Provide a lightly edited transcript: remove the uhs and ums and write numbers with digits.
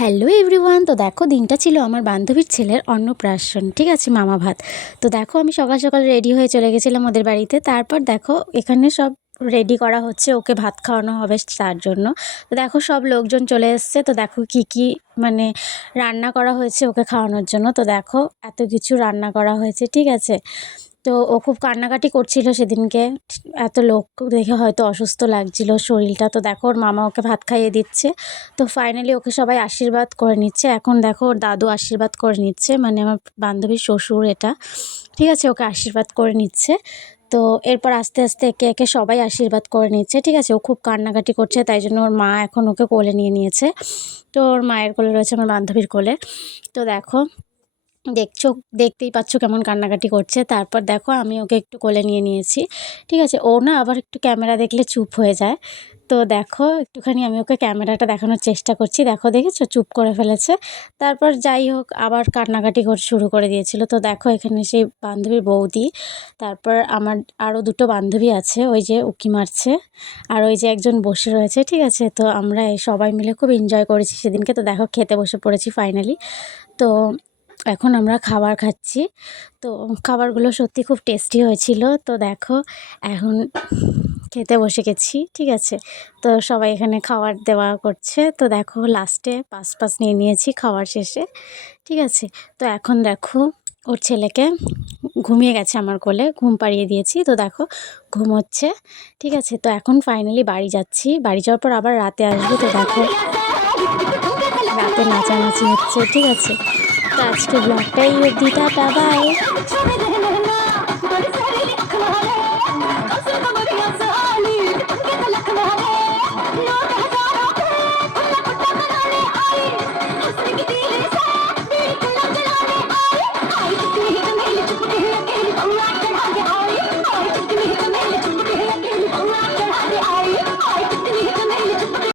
Hello everyone. তো দেখো দিনটা ছিল আমার বান্ধবীর ছেলের অন্নপ্রাশন, ঠিক আছে, মামা ভাত। তো দেখো আমি সকাল সকাল রেডি হয়ে চলে গেছিলাম ওদের বাড়িতে। তারপর দেখো এখানে সব রেডি করা হচ্ছে, ওকে ভাত খাওয়ানো হবে তার জন্য। তো দেখো সব লোকজন চলে এসছে। তো দেখো কি কি মানে রান্না করা হয়েছে ওকে খাওয়ানোর জন্য। তো দেখো এত কিছু রান্না করা হয়েছে, ঠিক আছে। তো ও খুব কান্নাকাটি করছিল সেদিনকে, এত লোক দেখে হয়তো অসুস্থ লাগছিল শরীরটা। তো দেখো ওর মামা ওকে ভাত খাইয়ে দিচ্ছে। তো ফাইনালি ওকে সবাই আশীর্বাদ করে নিচ্ছে। এখন দেখো ওর দাদু আশীর্বাদ করে নিচ্ছে, মানে আমার বান্ধবীর শ্বশুর এটা, ঠিক আছে, ওকে আশীর্বাদ করে নিচ্ছে। তো এরপর আস্তে আস্তে একে একে সবাই আশীর্বাদ করে নিচ্ছে, ঠিক আছে। ও খুব কান্নাকাটি করছে, তাই জন্য ওর মা এখন ওকে কোলে নিয়ে নিয়েছে। তো ওর মায়ের কোলে রয়েছে আমার বান্ধবীর কোলে। তো দেখো দেখতেই পাচ্ছ কেমন কান্নাকাটি করছে। তারপর দেখো আমি ওকে একটু কোলে নিয়ে নিয়েছি, ঠিক আছে। ও না আবার একটু ক্যামেরা দেখলে চুপ হয়ে যায়। তো দেখো একটুখানি আমি ওকে ক্যামেরাটা দেখানোর চেষ্টা করছি, দেখো দেখেছো চুপ করে ফেলেছে। তারপর যাই হোক আবার কান্নাকাটি শুরু করে দিয়েছিল। তো দেখো এখানে সেই বান্ধবীর বৌদি, তারপর আমার আরও দুটো বান্ধবী আছে, ওই যে উঁকি মারছে, আর ওই যে একজন বসে রয়েছে, ঠিক আছে। তো আমরা এই সবাই মিলে খুব এনজয় করেছি সেদিনকে। তো দেখো খেতে বসে পড়েছি ফাইনালি। তো এখন আমরা খাবার খাচ্ছি। তো খাবারগুলো সত্যি খুব টেস্টি হয়েছিল। তো দেখো এখন খেতে বসে গেছি, ঠিক আছে। তো সবাই এখানে খাবার দেওয়া করছে। তো দেখো লাস্টে পাস নিয়ে নিয়েছি খাওয়ার শেষে, ঠিক আছে। তো এখন দেখো ওর ছেলেকে ঘুমিয়ে গেছে আমার কোলে, ঘুম পাড়িয়ে দিয়েছি। তো দেখো ঘুমোচ্ছে, ঠিক আছে। তো এখন ফাইনালি বাড়ি যাচ্ছি, বাড়ি যাওয়ার পর আবার রাতে আসবো। তো দেখো রাতে নাচানাচি হচ্ছে, ঠিক আছে। তো আজকে ব্লগটা এই অবধি, টাটা বাই।